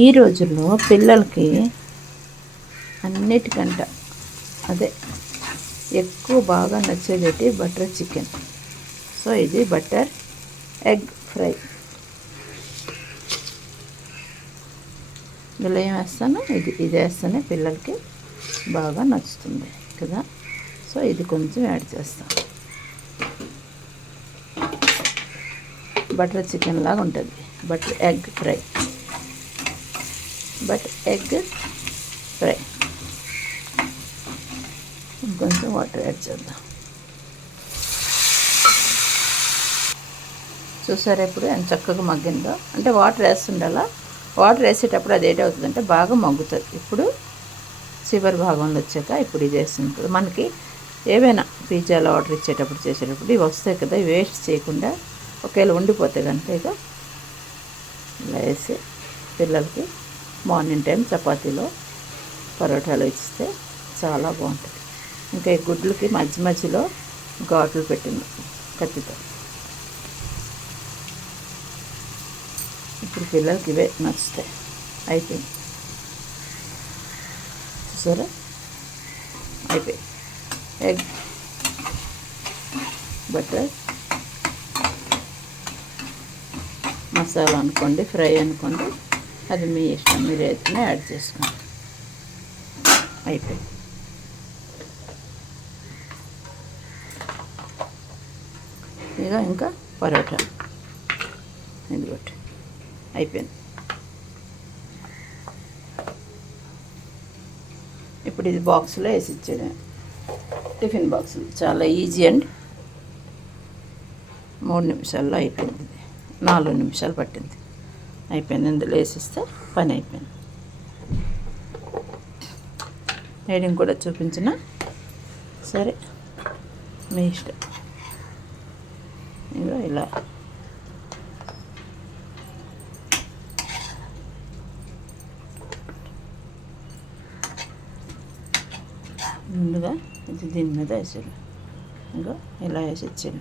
ఈ రోజుల్లో పిల్లలకి అన్నిటికంట అదే ఎక్కువ బాగా నచ్చేది బటర్ చికెన్. సో ఇది బటర్ ఎగ్ ఫ్రై. ఇందులో ఏం వేస్తాను, ఇది వేస్తేనే పిల్లలకి బాగా నచ్చుతుంది కదా. సో ఇది కొంచెం యాడ్ చేస్తాను. బటర్ చికెన్ లాగా ఉంటుంది, బటర్ ఎగ్ ఫ్రై. కొంచెం వాటర్ యాడ్ చేద్దాం. చూసారా ఇప్పుడు ఎంత చక్కగా మగ్గిందో. అంటే వాటర్ వేస్తుండాలా. వాటర్ వేసేటప్పుడు అది ఏంటవుతుందంటే బాగా మగ్గుతుంది. ఇప్పుడు చివరి భాగంలో వచ్చాక ఇప్పుడు ఇది వేస్తుంది. మనకి ఏవైనా పిజ్జాలో ఆర్డర్ ఇచ్చేటప్పుడు చేసేటప్పుడు ఇవి వస్తాయి కదా, ఇవి వేస్ట్ చేయకుండా ఒకవేళ ఉండిపోతే కనుక ఇక ఇలా వేసి పిల్లలకి మార్నింగ్ టైం చపాతీలో పరోటాలు ఇస్తే చాలా బాగుంటుంది. ఇంకా ఈ గుడ్లకి మధ్య మధ్యలో ఘాట్లు పెట్టింది కత్తితో. ఇప్పుడు పిల్లలకి ఇవే నచ్చుతాయి. అయిపోయింది, చూసారా, అయిపోయి ఎగ్ బటర్ మసాలా అనుకోండి, ఫ్రై అనుకోండి, అది మీ ఇష్టం, మీరు ఏదైనా యాడ్ చేసుకోండి. అయిపోయింది. ఇక ఇంకా పరోటా ఇదిగోటి అయిపోయింది. ఇప్పుడు ఇది బాక్స్లో వేసి ఇచ్చేయడం, టిఫిన్ బాక్స్. చాలా ఈజీ అండ్ 3 నిమిషాల్లో అయిపోయింది. 4 నిమిషాలు పట్టింది, అయిపోయింది. ఇందులో వేసిస్తే పని అయిపోయింది. వేయడం కూడా చూపించిన సరే, మీ ఇష్టం. ఇక ఇలా ముందుగా ఇది దీని మీద వేసాడు. ఇంకా ఇలా వేసి ఇచ్చాడు.